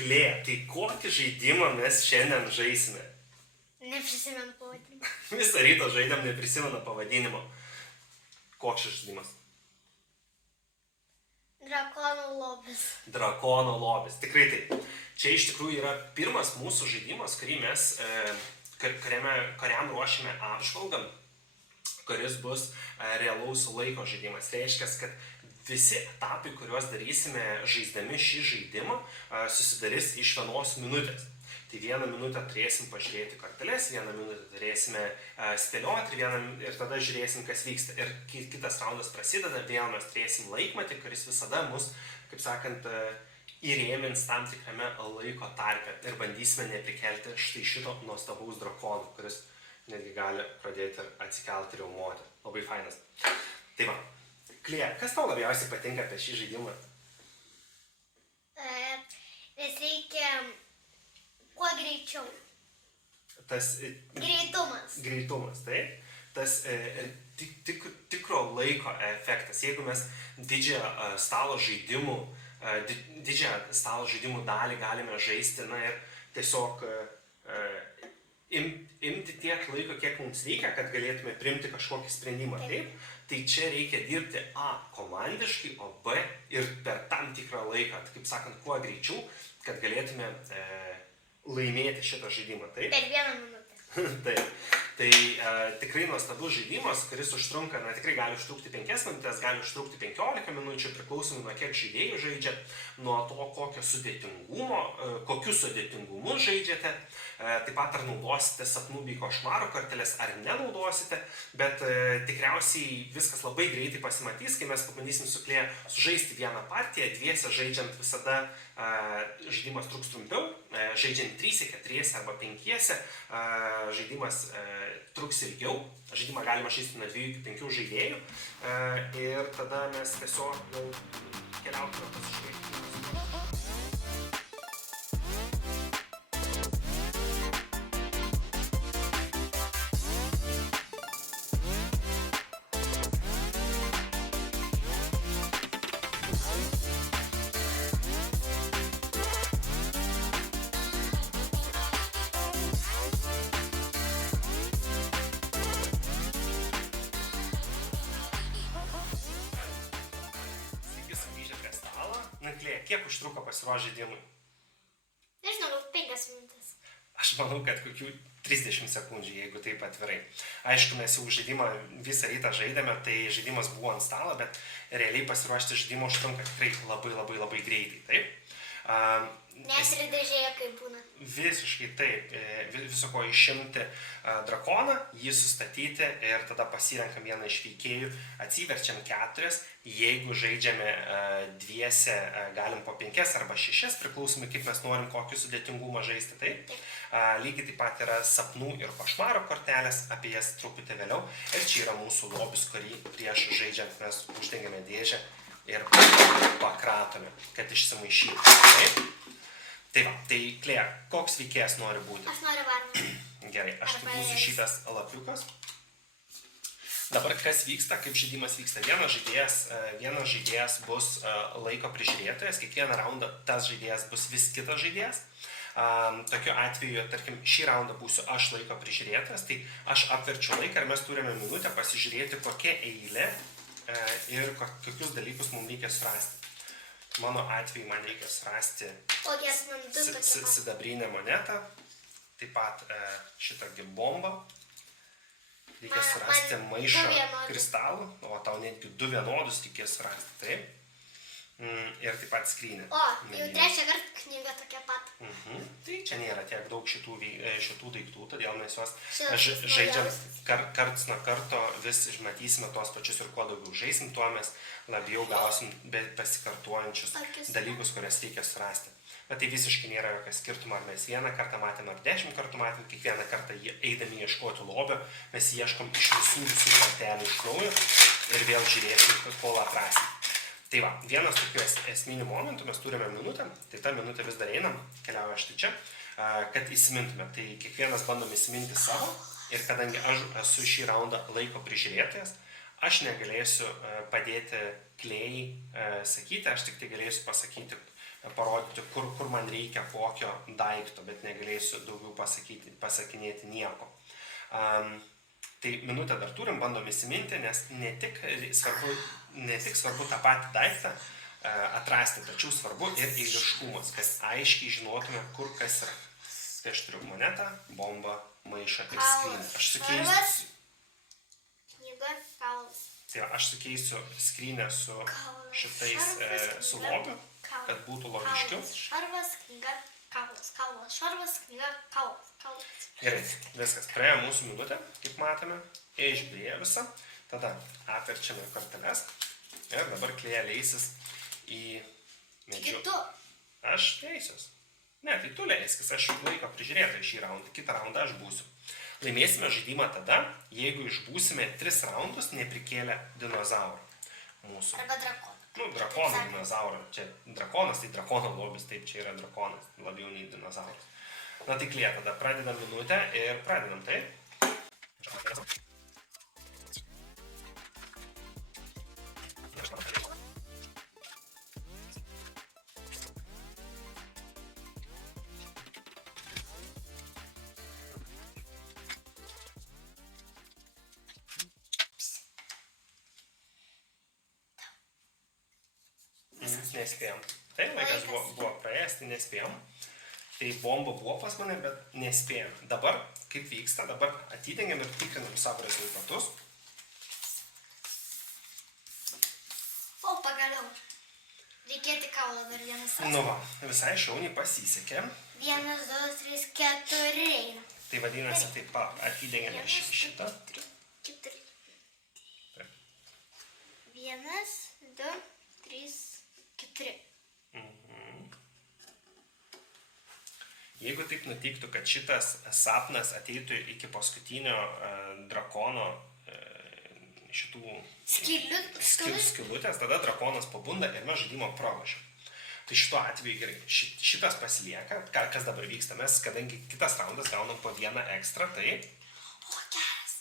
Klė, tai kokį žaidimą mes šiandien žaisime? Neprisimenu pavadinimą. Visą rytą žaidėm, neprisimenu pavadinimo. Koks šis žaidimas? Drakonų lobis. Drakono lobis. Tikrai taip. Čia iš tikrųjų yra pirmas mūsų žaidimas, kurį mes kuriam ruošiame apžvalgą, kuris bus realaus laiko žaidimas. Reiškia, kad visi etapai, kuriuos darysime žaisdami šį žaidimą, susidarys iš 1 minutės. Tai 1 minutę turėsim pažiūrėti korteles, 1 minutę turėsime spėlioti ir tada žiūrėsim, kas vyksta. Ir kitas raundas prasideda, vėl mes turėsim laikmatį, kuris visada mus, kaip sakant, įrėmins tam tikrame laiko tarpe ir bandysime neprikelti štai šito nuostabaus drakono, kuris netgi gali pradėti atsikelti ir riaumoti. Labai fainas. Tai va, Klė, kas tau labiausiai patinka apie šį žaidimą? Nes reikia kuo greičiau. Tas Greitumas, taip. Tas tikro laiko efektas. Jeigu mes didžiąją stalo žaidimų dalį galime žaisti, ir tiesiog imti tiek laiko, kiek mums reikia, kad galėtume priimti kažkokį sprendimą. Taip? Tai čia reikia dirbti A komandiškai, o B ir per tam tikrą laiką, kaip sakant, kuo greičiau, kad galėtume laimėti šitą žaidimą. Taip? Per 1 minutę. Taip. Tai tikrai nuostabus žaidimas, kuris užtrunka, tikrai gali užtrukti 5 minutės, gali užtrukti 15 minučių, priklausomai nuo kiek žaidėjų žaidžia, nuo to, kokiu sudėtingumu žaidžiate, taip pat ar naudosite sapnų bei košmarų korteles, ar nenaudosite, bet tikriausiai viskas labai greitai pasimatys, kai mes pabandysim su Klė sužaisti vieną partiją, dviese žaidžiant visada žaidimas truks trumpiau, žaidžiant 3, 4 arba 5, žaidimas truks ilgiau, žaidimą galima žaisti nuo 2 iki 5 žaidėjų ir tada mes tiesiog jau keliaukime pasižiūrėti. Klė, kiek užtruko pasiruošti žaidimui? Nežinau, gal 5 minutės. Aš manau, kad kokių 30 sekundžių, jeigu taip atvirai. Aišku, mes jau žaidimą visą rytą žaidėme, tai žaidimas buvo ant stalo, bet realiai pasiruošti žaidimą užtrunka tikrai labai greitai, taip? Nes ir dėžėje kaip būna. Visiškai taip. Viso ko išimti drakoną, jį sustatyti ir tada pasirenkam vieną iš veikėjų, atsiverčiam 4, jeigu žaidžiame dviese, galim po 5 arba 6, priklausomai kaip mes norim kokį sudėtingumą žaisti. Taip. Lygiai taip pat yra sapnų ir košmaro kortelės, apie jas truputį vėliau. Ir čia yra mūsų lobis, kurį prieš žaidžiant mes uždengiame dėžę ir pakratome, kad išsimaišytų. Taip. Tai va, tai Klė, koks veikėjas nori būti? Aš noriu varną. Gerai, aš tai būsiu šitas lapiukas. Dabar kas vyksta, kaip žaidimas vyksta? Vienas žaidėjas bus laiko prižiūrėtojas, kiekvieną raundą tas žaidėjas bus vis kitas žaidėjas. Tokiu atveju, tarkim, šį raundą būsiu aš laiko prižiūrėtojas, tai aš apverčiu laiką ir mes turime minutę pasižiūrėti, kokia eilė ir kokius dalykus mums reikia surasti. Mano atveju man reikia surasti sidabrinę monetą, taip pat šitą bombą, reikia surasti maišą kristalų, o tau netgi 2 vienodus reikės surasti, taip, ir taip pat skrynę. O, jau 3 kartą knyga tokia pat. Tai čia nėra tiek daug šitų daiktų, todėl mes juos žaidžiant karts nuo karto vis matysime tuos pačius ir kuo daugiau žaisim, tuo mes labiau gausim pasikartuojančius dalykus, kurias reikia surasti. Bet tai visiškai nėra jokio skirtumo, ar mes 1 kartą matėm, ar 10 kartų matėm, kiekvieną kartą eidami ieškoti lobio, mes ieškom iš visų kortelių iš naujo ir vėl žiūrėsim, kol atrasim. Tai va, vienas tokių esminių momentų, mes turime minutę, tai tą minutę vis dar einam, keliauja štai čia, kad įsimintume. Tai kiekvienas bandom įsiminti savo ir kadangi aš esu šį raundą laiko prižiūrėtojas, aš negalėsiu padėti Klėjai sakyti, aš tik tai galėsiu pasakyti parodyti, kur man reikia kokio daikto, bet negalėsiu daugiau pasakinėti nieko. Tai minutę dar turim, bandom įsiminti, nes ne tik svarbu tą patį daiktą atrasti, tačiau svarbu ir eiliškumas, kad aiškiai žinotume, kur kas yra. Tai aš turiu monetą, bombą, maišą ir skrynę. Tai aš sukeisiu skrynę su šitais su lobiu, kad būtų logiškiau. Šarvas, knyga, kaulas. Šarvas, knyga, kaulas. Gerai, viskas. Praėjo mūsų minutė, kaip matome, išbėję visą. Tada atverčiame korteles ir dabar klėja leisis į medžiu. Tik tu. Aš leisiuos. Ne, tai tu leiskis, aš laiko prižiūrėtoju šį raundą, kitą raundą aš būsiu. Laimėsime žaidimą tada, jeigu išbūsime 3 raundus neprikėlę dinozaurą mūsų. Arba drakoną. Drakono dinozaurą. Čia drakonas, tai drakono lobis, taip, čia yra drakonas, labiau nei dinozauras. Na tai klėja, tada pradedam minutę ir pradedam, taip? Nespėjom. Tai laikas buvo praėjęs, tai nespėjom. Tai bomba buvo pas mane, bet nespėjom. Dabar, kaip vyksta, dabar atidengiam ir tikrinam savo rezultatus. O, pagaliau. Reikėti kaulo dar vienas. Nu va, visai šauniai pasisekė. 1, 2, 3, 4 eina. Tai vadinasi, taip atidengiame šitą. 4. 1, 2, 3, 4. Jeigu taip nutiktų, kad šitas sapnas ateitų iki paskutinio drakono šitų skilutės, tada drakonas pabunda ir mes žaidimo pralošim. Tai šituo atveju gerai, šitas pasilieka, kas dabar vyksta, mes, kadangi kitas raundas gaunam po 1 ekstra, tai... O, geras.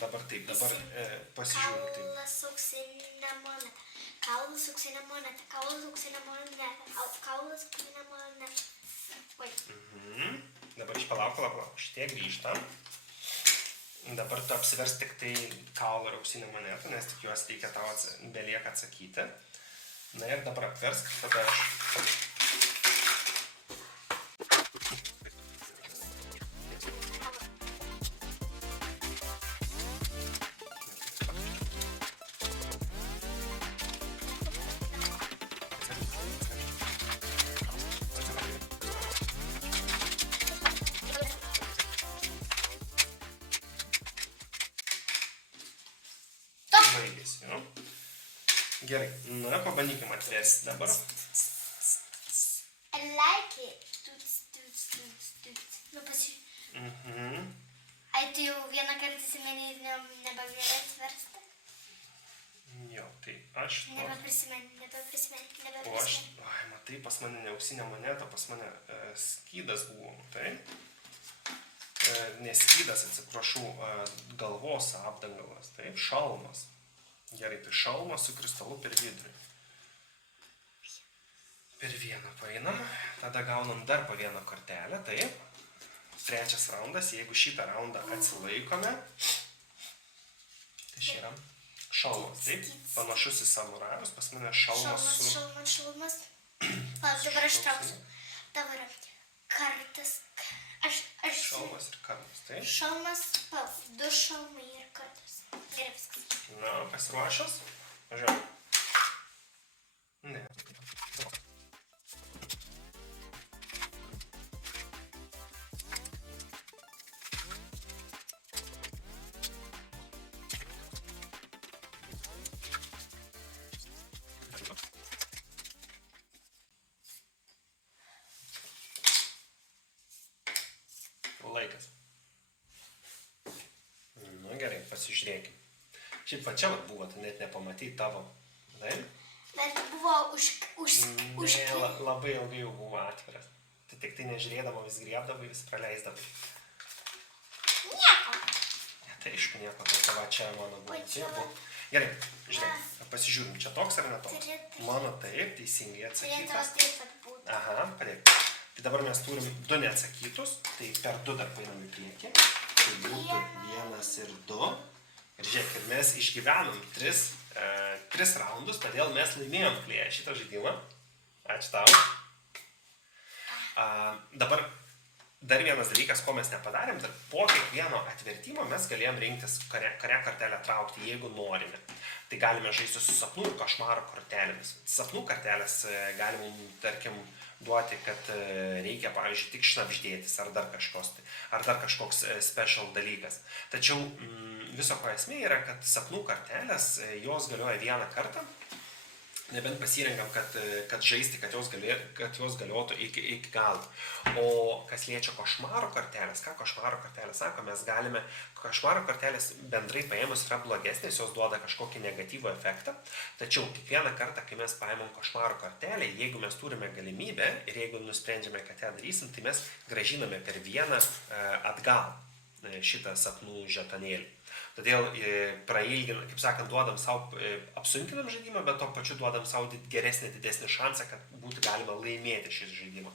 Dabar taip, dabar pasižiūrim taip. Kaulas auksinė moneta. Kaulas auksinė moneta. Kaulas auksinė moneta. Kaulas auksinė moneta. Oi. Dabar palauk, šitie grįžtam. Dabar tu apsivers tik tai kaulą ir auksinę monetą, nes tik juos reikia tau belieka atsakyti. Na ir dabar apversk, tada aš... Baigėsi, jau. Gerai, na, pabandykim atversti dabar. I like it. Nu, pasižiūrėjau. Ai, tu jau vieną kartą įsimenį ir nebegali atversti? Jo, tai aš... Nebeprisimeni. O aš... Ai, matai, pas mane ne auksinė moneta, pas mane skydas buvo, tai? Ne skydas, atsiprašau, galvos apdangalas, taip, šalmas. Gerai, tai šalmas su kristalu per vidurį. Per vieną paeinam, tada gaunam dar po vieną kortelę, taip. 3 raundas, jeigu šitą raundą atsilaikome, tai čia yra šalmas, taip, panašus į samurajus, pas mane šalmas su... Šalmas. Dabar aš trauksiu. Dabar kartas. Šalmas ir kartas, taip. Šalmas, 2 šalmai ir kartas. Gerai viskas. Na, pasiruošęs? Važiuoju. Ne. Laikas. Nu gerai, pasižiūrėkim. Šiaip va čia buvo, tu net nepamatai tavo. Taip? Bet buvo Ne, labai ilgai jau buvo atviras. Tu tik tai nežiūrėdama vis griebdavai, vis praleisdavai. Nieko. Tai aišku, nieko, tai va čia mano buvo. O čia Taip, gerai, žiūrėk, pasižiūrim, čia toks ar ne toks? Turėtų- Mano taip, teisingai Turėtų atsakytas. taip pat būti. Aha, padėk. Tai dabar mes turim 2 neatsakytus, tai per 2 dar painam į priekį. Tai būtų 1 ir 2. Ir žiūrėk, ir mes išgyvenom 3 raundus, todėl mes laimėjom Klėja šitą žaidimą. Ačiū tau. Dabar dar vienas dalykas, ko mes nepadarėm, tai po kiekvieno atvertimo mes galėjom rinktis, kurią kortelę traukti, jeigu norime. Tai galime žaisti su sapnų ir košmaro kortelėmis. Sapnų kortelės galime, tarkim, duoti, kad reikia, pavyzdžiui, tik šnabždėtis ar dar kažkoks special dalykas. Tačiau viso ko esmė yra, kad sapnų kortelės, jos galioja 1 kartą, nebent pasirinkam, kad žaisti, kad jos galiotų iki galo. O kas liečia košmaro kortelės, ką košmaro kortelės sako, mes galime, košmaro kortelės bendrai paėmus yra blogesnės, jos duoda kažkokį negatyvų efektą, tačiau kiekvieną kartą, kai mes paėmam košmaro kortelę, jeigu mes turime galimybę ir jeigu nusprendžiame, kad ją darysim, tai mes grąžiname per 1 atgal šitą sapnų žetonėlį. Todėl prailginam, kaip sakant, duodam savo, apsunkinam žaidimą, bet to pačiu duodam savo didesnį šansą, kad būtų galima laimėti šį žaidimą.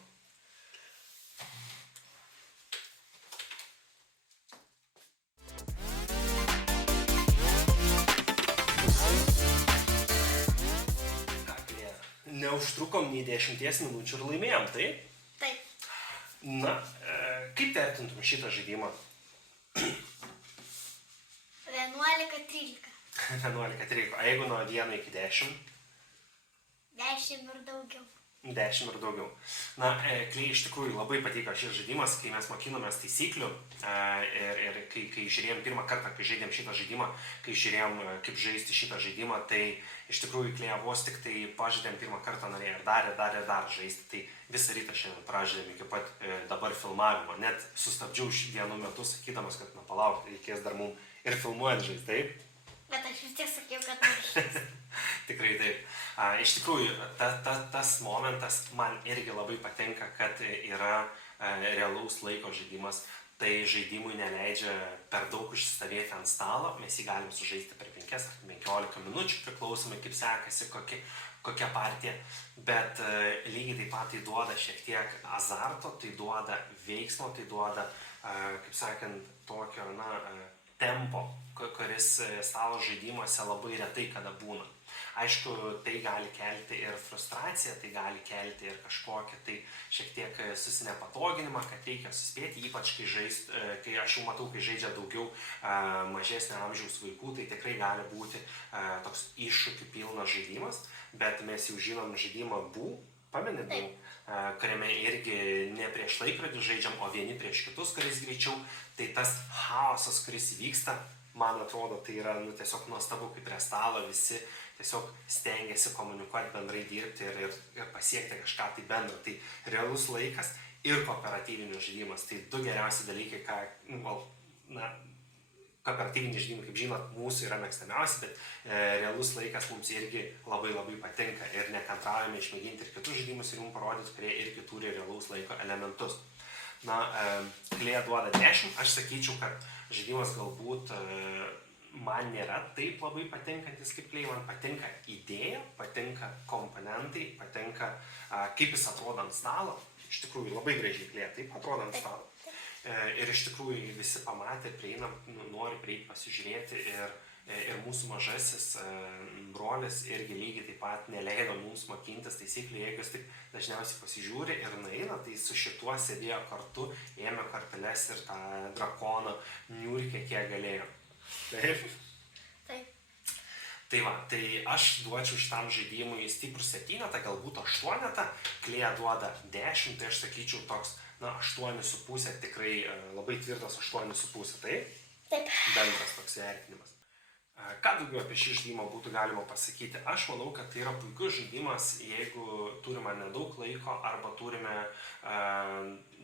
Neužtrukom nei 10 minučių ir laimėjom, taip? Taip. Na, kaip vertintum šitą žaidimą? 11-13. 11-13. O jeigu nuo 1 iki 10? 10 ir daugiau. 10 ir daugiau. Na, Klėjai, iš tikrųjų labai patiko šis žaidimas, kai mes mokinomės taisyklių ir kai žiūrėjom pirmą kartą, kai žaidėm šitą žaidimą, kai žiūrėjom, kaip žaisti šitą žaidimą, tai iš tikrųjų Klėja vos tik tai pažaidėm pirmą kartą norėjo ir dar žaisti. Tai visą rytą šiandien pražaidėm iki pat dabar filmavimo. Net sustabdžiau vienu metu, sakydamas, kad palauk, reikės dar mums ir filmuojant žaisti, taip? Bet aš vis tiek sakiau, kad noriu žaisti. Tikrai taip. Iš tikrųjų, tas momentas man irgi labai patinka, kad yra realaus laiko žaidimas. Tai žaidimui neleidžia per daug užsistovėti ant stalo, mes jį galim sužaisti per 5-15 minučių, priklausomai kaip sekasi, kokia partija. Bet lygiai taip pat tai duoda šiek tiek azarto, tai duoda veiksmo, tai duoda, kaip sakant, tokio, tempo, kuris stalo žaidimuose labai retai kada būna. Aišku, tai gali kelti ir frustraciją, tai gali kelti ir kažkokią tai šiek tiek susinepatoginimą, kad reikia suspėti, ypač kai aš jau matau, kai žaidžia daugiau mažesnio amžiaus vaikų, tai tikrai gali būti toks iššūkių pilnas žaidimas, bet mes jau žinom žaidimą pameni Boo, kuriame irgi ne prieš laikrodį žaidžiam, o vieni prieš kitus, kuris greičiau, tai tas chaosas, kuris vyksta, man atrodo, tai yra tiesiog nuostabu, kaip prie stalo visi tiesiog stengiasi komunikuoti, bendrai dirbti ir pasiekti kažką tai bendro. Tai realus laikas ir kooperatyvinis žaidimas. Tai 2 geriausi dalykai, kooperatyviniai žaidimai, kaip žinot, mūsų yra mėgstamiausi, bet realus laikas mums irgi labai labai patinka ir nekantraujame išmėginti ir kitus žaidimus ir jums parodyti, kurie irgi turi realaus laiko elementus. Na, Klėja duoda 10, aš sakyčiau, kad žaidimas galbūt man nėra taip labai patinkantis kaip Klėjai, man patinka idėja, patinka komponentai, patinka kaip jis atrodo ant stalo. Iš tikrųjų, labai gražiai Klėja taip atrodo ant stalo. Ir iš tikrųjų visi pamatė, prieinam, nori prieiti pasižiūrėti ir mūsų mažasis brolis irgi lygiai taip pat neleido mums mokintis taisyklių, jeigu jis taip dažniausiai pasižiūri ir nueina, tai su šituo sėdėjo kartu, ėmė korteles ir tą drakoną niurkė, kiek galėjo. Taip? Taip. Tai va, tai aš duočiau šitam žaidimui stiprų 7, galbūt 8, Klėja duoda 10, tai aš sakyčiau toks 8,5, tikrai labai tvirtas 8,5, taip? Taip. Bendras toks vertinimas. Ką daugiau apie šį žaidimą būtų galima pasakyti? Aš manau, kad tai yra puikus žaidimas, jeigu turime nedaug laiko arba turime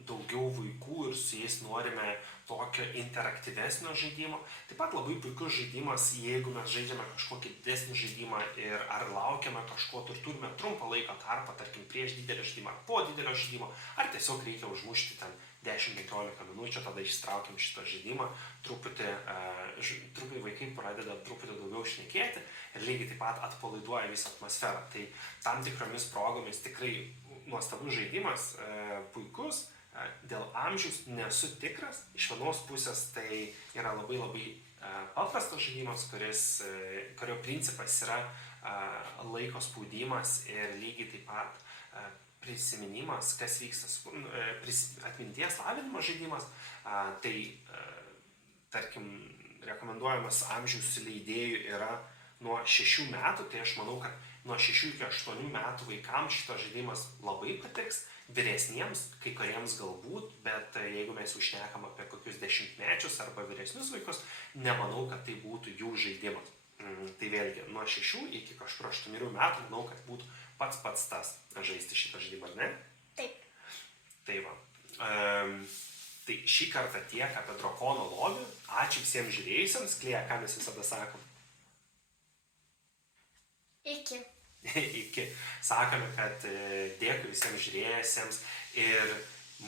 daugiau vaikų ir su jais norime tokio interaktyvesnio žaidimo. Taip pat labai puikus žaidimas, jeigu mes žaidžiame kažkokį didesnį žaidimą ar laukiame kažko ir turime trumpą laiko tarpą, tarkim, prieš didelį žaidimą, ar po didelio žaidimo, ar tiesiog reikia užmušti ten 10-15 minučių, tada ištraukiam šitą žaidimą, truputį vaikai pradeda truputį daugiau šnekėti ir lygiai taip pat atpalaiduoja visą atmosferą. Tai tam tikromis progomis tikrai nuostabus žaidimas, puikus, dėl amžiaus nesu tikras. Iš vienos pusės tai yra labai paprastas žaidimas, kurio principas yra laiko spaudimas ir lygiai taip pat prisiminimas, kas vyksta, atminties lavinimo žaidimas, tai, tarkim, rekomenduojamas amžiaus leidėjų yra nuo 6 metų, tai aš manau, kad nuo 6 iki 8 metų vaikams šitas žaidimas labai patiks, vyresniems, kai kuriems galbūt, bet jeigu mes jau šnekam apie kokius 10-mečius arba vyresnius vaikus, nemanau, kad tai būtų jų žaidimas. Tai vėlgi, nuo 6 iki kažkur 8 metų, manau, kad būtų pats tas žaisti šitą žaidimą, ne? Taip. Tai va. Tai šį kartą tiek apie Drakono lobį. Ačiū visiems žiūrėjusiems. Klėja, ką mes visada sakom? Iki. Iki. Sakome, kad dėkui visiems žiūrėjusiems ir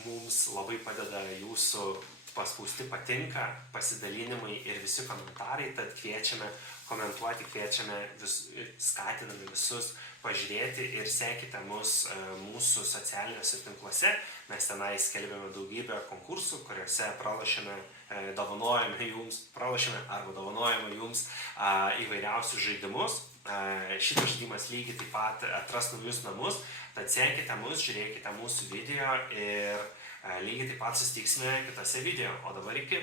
mums labai padeda jūsų paspausti patinka, pasidalinimai ir visi komentarai, tad kviečiame komentuoti, kviečiame skatiname visus pažiūrėti ir sekite mus mūsų socialiniuose tinkluose. Mes tenai skelbėme daugybę konkursų, kuriuose pralošėme arba dovanojame jums įvairiausius žaidimus. Šitas žaidimas lygiai taip pat atras naujus namus, tad sekite mus, žiūrėkite mūsų video ir lygiai taip pat susitiksime kitose video. O dabar iki.